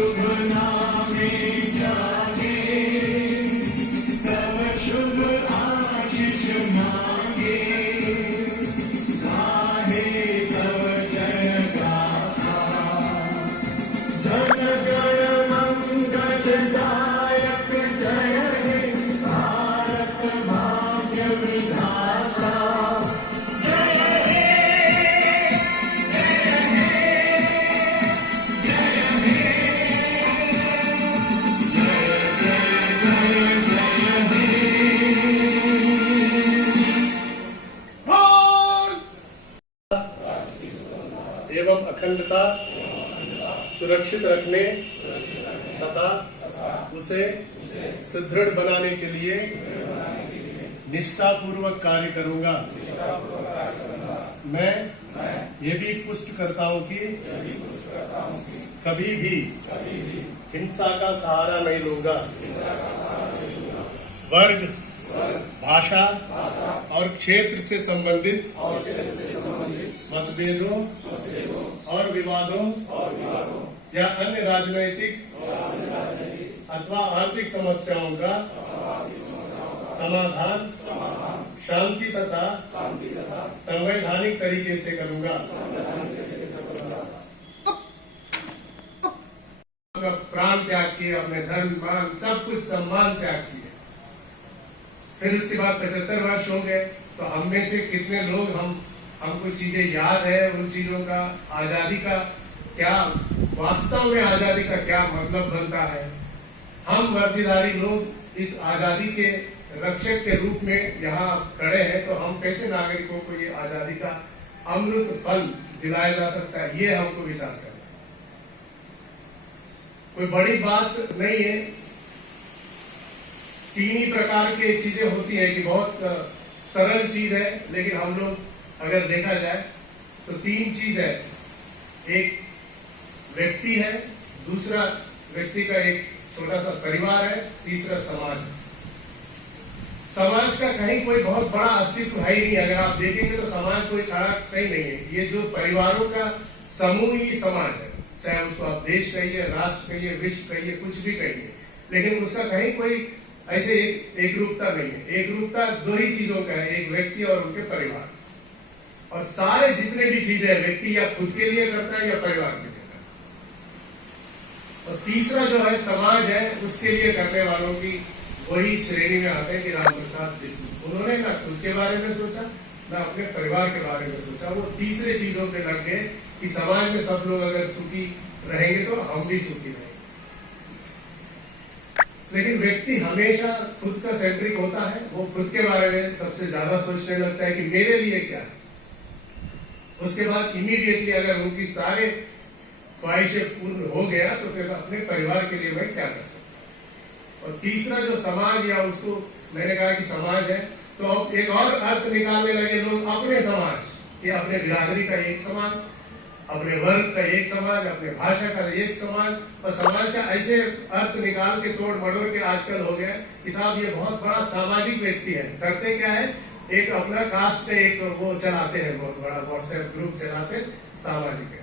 शुभ नामे जागे, तव शुभ आशीष मांगे, गाहे तव जय गाथा। जन गण मंगलदायक जय हे भारत भाग्य विधाता। एवं अखंडता सुरक्षित रखने तथा उसे सुदृढ़ बनाने के लिए निष्ठापूर्वक कार्य करूंगा। मैं ये भी पुष्ट करता हूं कि कभी भी हिंसा का सहारा नहीं लूंगा। वर्ग, भाषा और क्षेत्र से संबंधित मतभेदों और विवादों या अन्य राजनैतिक अथवा आर्थिक समस्याओं का समाधान शांति तथा संवैधानिक तरीके से करूंगा। प्राण त्याग किए, अपने धर्म मान सब कुछ सम्मान त्याग किए। फिर उसके बाद 75 वर्ष हो गए, तो हम में से कितने लोग हमको चीजें याद है, उन चीजों का, आजादी का क्या वास्तव में आजादी का क्या मतलब बनता है। हम वर्दीधारी लोग इस आजादी के रक्षक के रूप में यहाँ खड़े हैं, तो हम कैसे नागरिकों को ये आजादी का अमृत फल दिलाया जा सकता है, ये हमको विचार करना है। कोई बड़ी बात नहीं है। 3 ही प्रकार की चीजें होती है कि बहुत सरल चीज है, लेकिन हम लोग अगर देखा जाए तो 3 चीज है। एक व्यक्ति है, दूसरा व्यक्ति का एक छोटा सा परिवार है, तीसरा समाज है। समाज का कहीं कोई बहुत बड़ा अस्तित्व है ही नहीं। अगर आप देखेंगे तो समाज कोई खड़ा कहीं नहीं है। ये जो परिवारों का समूह ही समाज है, चाहे उसको आप देश कहिए, राष्ट्र कहिए, विश्व कहिए, कुछ भी कहिए, लेकिन उसका कहीं कोई ऐसे एक रूपता नहीं है। एक रूपता 2 ही चीजों का है, एक व्यक्ति और उनके परिवार। और सारे जितने भी चीजें व्यक्ति या खुद के लिए करता है या परिवार के लिए करता है। और तीसरा जो है समाज है, उसके लिए करने वालों की वही श्रेणी में आते हैं कि राम प्रसाद बिस्मिल। उन्होंने ना खुद के बारे में सोचा, ना अपने परिवार के बारे में सोचा। वो तीसरे चीजों पे लग गए कि समाज में सब लोग अगर सुखी रहेंगे तो हम भी सुखी रहेंगे। लेकिन व्यक्ति हमेशा खुद का सेंट्रिक होता है। वो खुद के बारे में सबसे ज्यादा सोचने लगता है कि मेरे लिए क्या है। उसके बाद इमीडिएटली अगर उनकी सारे ख्वाहिशें पूर्ण हो गया तो फिर अपने परिवार के लिए मैं क्या कर सकता हूं। और तीसरा जो समाज, या उसको मैंने कहा कि समाज है, तो अब एक और अर्थ निकालने लगे लोग अपने समाज, कि अपने बिरादरी का एक समाज, अपने वर्ग का एक समाज, अपने भाषा का एक समाज। और समाज का ऐसे अर्थ निकाल के तोड़ मड़ोड़ के आजकल हो गया कि साहब ये बहुत बड़ा सामाजिक व्यक्ति है। करते क्या है, एक अपना कास्ट पे एक वो चलाते हैं, बहुत बड़ा व्हाट्सएप ग्रुप चलाते, सामाजिक है।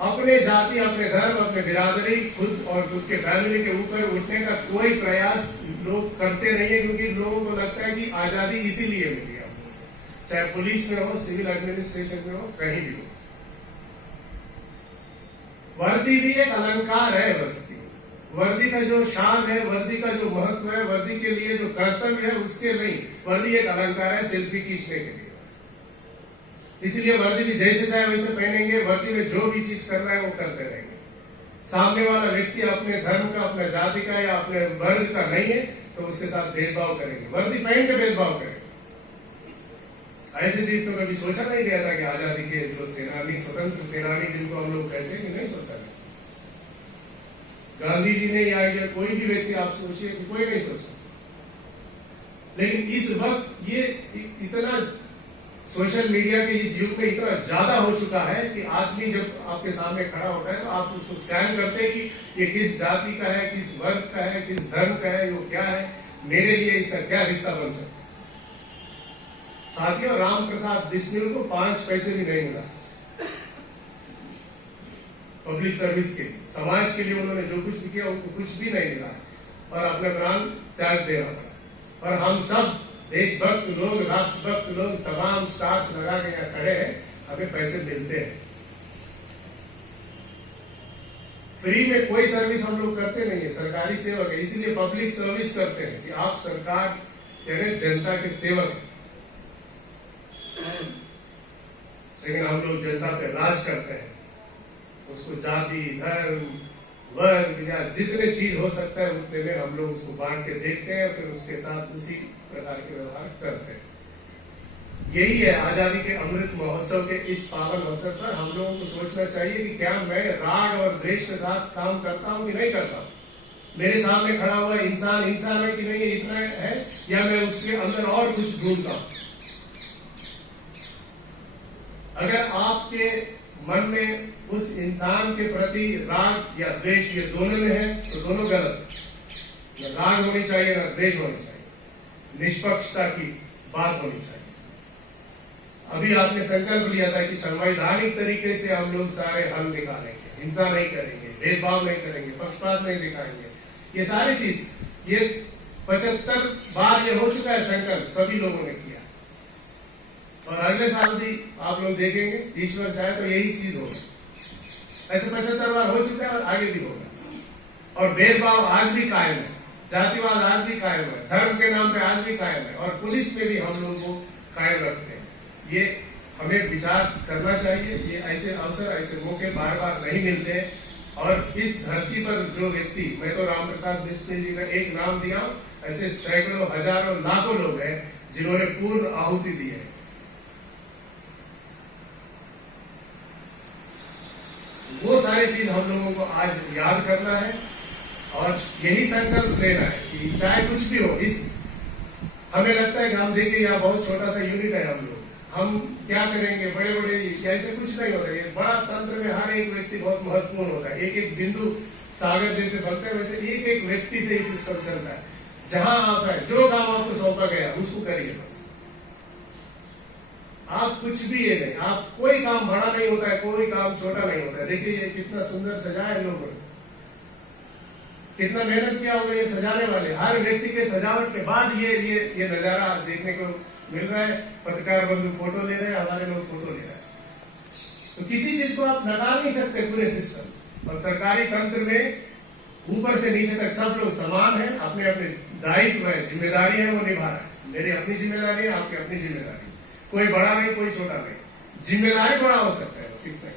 अपने जाति, अपने धर्म, अपने बिरादरी, खुद और खुद के फैमिली के ऊपर उठने का कोई प्रयास लोग करते नहीं है, क्योंकि लोगों को लगता है कि आजादी इसीलिए मिली है, चाहे पुलिस में हो, सिविल एडमिनिस्ट्रेशन में हो, कहीं भी हो। वर्दी भी एक अलंकार है। वर्दी का जो शान है, वर्दी का जो महत्व है, वर्दी के लिए जो कर्तव्य है, उसके नहीं। वर्दी एक अलंकार है सेल्फी खींचने के लिए। इसलिए वर्दी भी जैसे चाहे वैसे पहनेंगे। वर्दी में जो भी चीज कर रहा है वो करते रहेंगे। सामने वाला व्यक्ति अपने धर्म का, अपने जाति का या अपने वर्ग का नहीं है तो उसके साथ भेदभाव करेंगे, वर्दी पहन के भेदभाव करेंगे। ऐसी चीज तो कभी सोचा नहीं गया था कि आजादी के जो सेनानी, स्वतंत्र सेनानी जिनको हम लोग कहते हैं, नहीं सोचा गया। गांधी जी ने या कोई भी व्यक्ति आप सोचिए कि कोई नहीं सोचा। लेकिन इस वक्त ये इतना सोशल मीडिया के इस युग में इतना ज्यादा हो चुका है कि आदमी जब आपके सामने खड़ा होता है तो आप उसको स्कैन करते हैं कि ये किस जाति का है, किस वर्ग का है, किस धर्म का है, वो क्या है, मेरे लिए इसका क्या रिश्ता बन सकता है। साथियों, राम प्रसाद बिस्मिल को 5 पैसे भी नहीं मिला। पब्लिक सर्विस के लिए, समाज के लिए उन्होंने जो कुछ भी किया उनको कुछ भी नहीं मिला और अपना प्राण त्याग देना पड़ा। और हम सब देशभक्त लोग, राष्ट्रभक्त लोग तमाम स्टाफ लगा के यहाँ खड़े हैं, हमें पैसे मिलते हैं। फ्री में कोई सर्विस हम लोग करते नहीं है, सरकारी सेवक है, इसीलिए पब्लिक सर्विस करते हैं कि आप सरकार यानी जनता के सेवक हैं। लेकिन हम लोग जनता पे राज करते हैं, उसको जाति, धर्म, वर्ग या जितने चीज हो सकता है उतने में हम लोग उसको बांट के देखते हैं, फिर उसके साथ उसी प्रकार के व्यवहार करते हैं। यही है आजादी के अमृत महोत्सव के इस पावन अवसर पर हम लोगों को सोचना चाहिए कि क्या मैं राग और द्वेष के साथ काम करता हूं कि नहीं करता हूं। मेरे सामने खड़ा हुआ इंसान इंसान है कि नहीं, इतना है, या मैं उसके अंदर और कुछ ढूंढता हूं। अगर आपके मन में उस इंसान के प्रति राग या द्वेष ये दोनों में है तो दोनों गलत है। न राग होनी चाहिए न द्वेष होनी चाहिए, निष्पक्षता की बात होनी चाहिए। अभी आपने संकल्प लिया था कि संवैधानिक तरीके से हम लोग सारे हल निकालेंगे, हिंसा नहीं करेंगे, भेदभाव नहीं करेंगे, पक्षपात नहीं दिखाएंगे। ये सारी चीज, ये 75 बार ये हो चुका है संकल्प, सभी लोगों ने किया। और अगले साल भी आप लोग देखेंगे, ईश्वर चाहे तो यही चीज होगा। ऐसे 75 बार हो चुका है और आगे भी होगा। और भेदभाव आज भी कायम है, जातिवाद आज भी कायम है, धर्म के नाम पे आज भी कायम है, और पुलिस में भी हम लोगों को कायम रखते हैं। ये हमें विचार करना चाहिए। ये ऐसे अवसर, ऐसे मौके बार बार नहीं मिलते हैं। और इस धरती पर जो व्यक्ति, मैं तो राम प्रसाद बिस्मिल जी का एक नाम दिया, ऐसे सैकड़ों, हजारों, लाखों लोग हैं जिन्होंने पूर्ण आहुति दी है। वो सारी चीज हम लोगों को आज याद करना है और यही संकल्प लेना है कि चाहे कुछ भी हो। इस हमें लगता है कि हम देखिए यहाँ बहुत छोटा सा यूनिट है, हम क्या करेंगे, बड़े बड़े ऐसे कुछ नहीं होता है। बड़ा तंत्र में हर एक व्यक्ति बहुत महत्वपूर्ण होता है। एक एक बिंदु सागर जैसे बनते हैं, वैसे एक एक व्यक्ति से ही सिस्टम चलता है। जहां आप है, जो काम आपको सौंपा गया उसको करिए बस। आप कुछ भी ये नहीं, आप कोई काम बड़ा नहीं होता है, कोई काम छोटा नहीं होता है। देखिए ये कितना सुंदर सजाया है लोगों ने, कितना मेहनत किया होगा ये सजाने वाले। हर व्यक्ति के सजावट के बाद ये नजारा देखने को मिल रहा है। पत्रकार बंधु फोटो ले रहे हैं, हमारे लोग फोटो ले रहे हैं। तो किसी चीज को आप नकार नहीं सकते पूरे सिस्टम। और सरकारी तंत्र में ऊपर से नीचे तक सब लोग समान हैं, अपने अपने दायित्व है, जिम्मेदारी है, वो निभा रहे हैं। मेरी अपनी जिम्मेदारी है, आपकी अपनी जिम्मेदारी। कोई बड़ा नहीं, कोई छोटा नहीं। जिम्मेदारी बड़ा हो सकता है, सीखता है।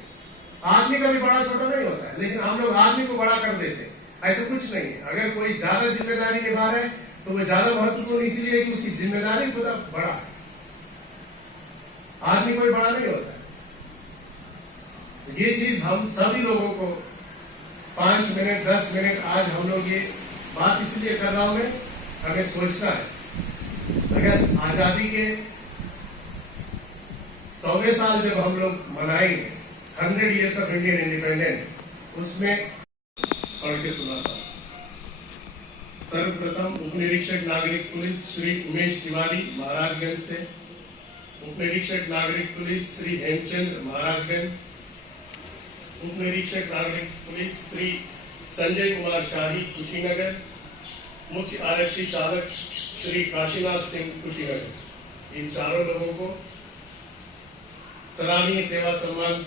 आदमी का भी बड़ा छोटा नहीं होता है, लेकिन हम लोग आदमी को बड़ा कर देते हैं। ऐसा कुछ नहीं है। अगर कोई ज्यादा जिम्मेदारी निभा रहे हैं तो वो ज्यादा महत्वपूर्ण इसलिए कि उसकी जिम्मेदारी खुदा बड़ा है। आदमी कोई बड़ा नहीं होता है। ये चीज हम सभी लोगों को 5 मिनट 10 मिनट आज हम लोग ये बात इसलिए कर रहा हूं मैं, हमें सोचना है। अगर आजादी के 100वें साल जब हम लोग मनाएंगे, 100 ईयर्स ऑफ इंडियन इंडिपेंडेंस, उसमें पढ़ के सुनाता हूं। सर्वप्रथम उप निरीक्षक नागरिक पुलिस श्री उमेश तिवारी महाराजगंज से, उप निरीक्षक नागरिक पुलिस श्री हेमचंद्र महाराजगंज, उप निरीक्षक नागरिक पुलिस श्री संजय कुमार शाही कुशीनगर, मुख्य आरक्षी चालक श्री काशीनाथ सिंह कुशीनगर। इन चारों लोगों को सराहनीय सेवा सम्मान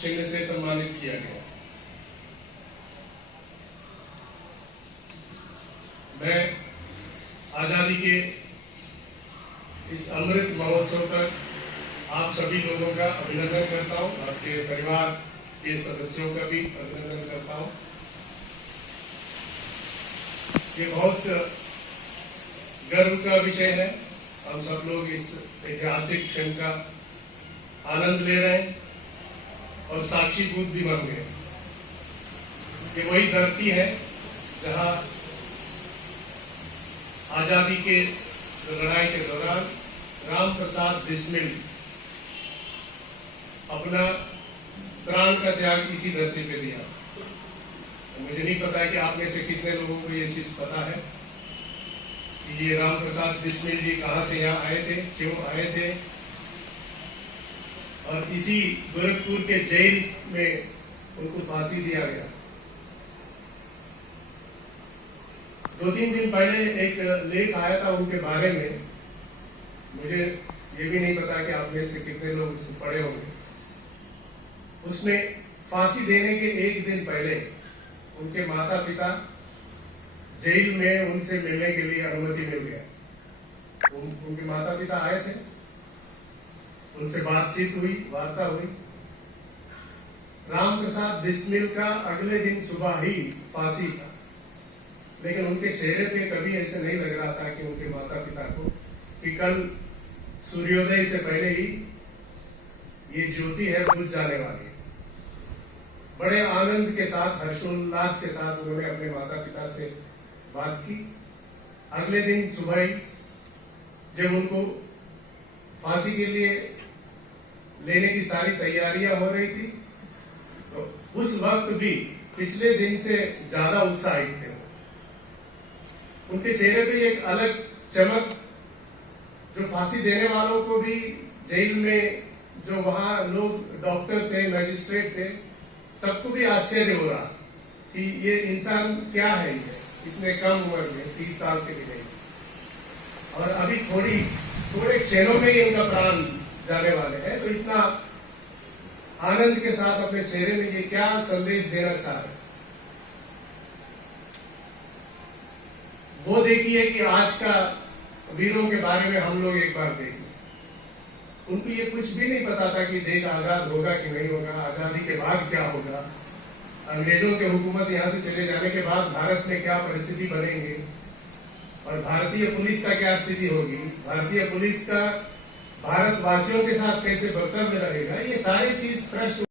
चिन्ह से सम्मानित किया गया। मैं आजादी के इस अमृत महोत्सव पर आप सभी लोगों का अभिनंदन करता हूं, आपके परिवार के सदस्यों का भी अभिनंदन करता हूं। ये बहुत गर्व का विषय है। हम सब लोग इस ऐतिहासिक क्षण का आनंद ले रहे हैं और साक्षीभूत भी बन गए। ये वही धरती है जहां आजादी के लड़ाई के दौरान राम प्रसाद बिस्मिल अपना प्राण का त्याग इसी धरती पे दिया। तो मुझे नहीं पता है कि आप में से कितने लोगों को ये चीज पता है कि ये राम प्रसाद बिस्मिल जी कहां से यहाँ आए थे, क्यों आए थे। और इसी गोरखपुर के जेल में उनको फांसी दिया गया। 2-3 दिन पहले एक लेख आया था उनके बारे में, मुझे ये भी नहीं पता कि आप में से कितने लोग उसको पढ़े होंगे। उसमें फांसी देने के एक दिन पहले उनके माता पिता जेल में उनसे मिलने के लिए अनुमति मिल गया। उनके माता पिता आए थे, उनसे बातचीत हुई, वार्ता हुई। राम प्रसाद बिस्मिल का अगले दिन सुबह ही फांसी था, लेकिन उनके चेहरे पे कभी ऐसे नहीं लग रहा था कि उनके माता पिता को कि कल सूर्योदय से पहले ही ये ज्योति है बुझ जाने वाली है। बड़े आनंद के साथ, हर्षोल्लास के साथ उन्होंने अपने माता पिता से बात की। अगले दिन सुबह ही जब उनको फांसी के लिए लेने की सारी तैयारियां हो रही थी, तो उस वक्त भी पिछले दिन से ज्यादा उत्साहित थे। उनके चेहरे पे एक अलग चमक, जो फांसी देने वालों को भी, जेल में जो वहां लोग डॉक्टर थे, मैजिस्ट्रेट थे, सबको भी आश्चर्य हो रहा कि ये इंसान क्या है, ये इतने कम उम्र में 30 साल के भी नहीं, और अभी थोड़े क्षणों में ही उनका प्राण जाने वाले हैं। तो इतना आनंद के साथ अपने चेहरे में ये क्या संदेश देना चाह रहे, वो देखिए कि आज का वीरों के बारे में हम लोग एक बार देखें। उनको ये कुछ भी नहीं पता था कि देश आजाद होगा कि नहीं होगा, आजादी के बाद क्या होगा, अंग्रेजों के हुकूमत यहां से चले जाने के बाद भारत में क्या परिस्थिति बनेंगे, और भारतीय पुलिस का क्या स्थिति होगी, भारतीय पुलिस का भारतवासियों के साथ कैसे बर्ताव रहेगा, ये सारी चीज प्रश्न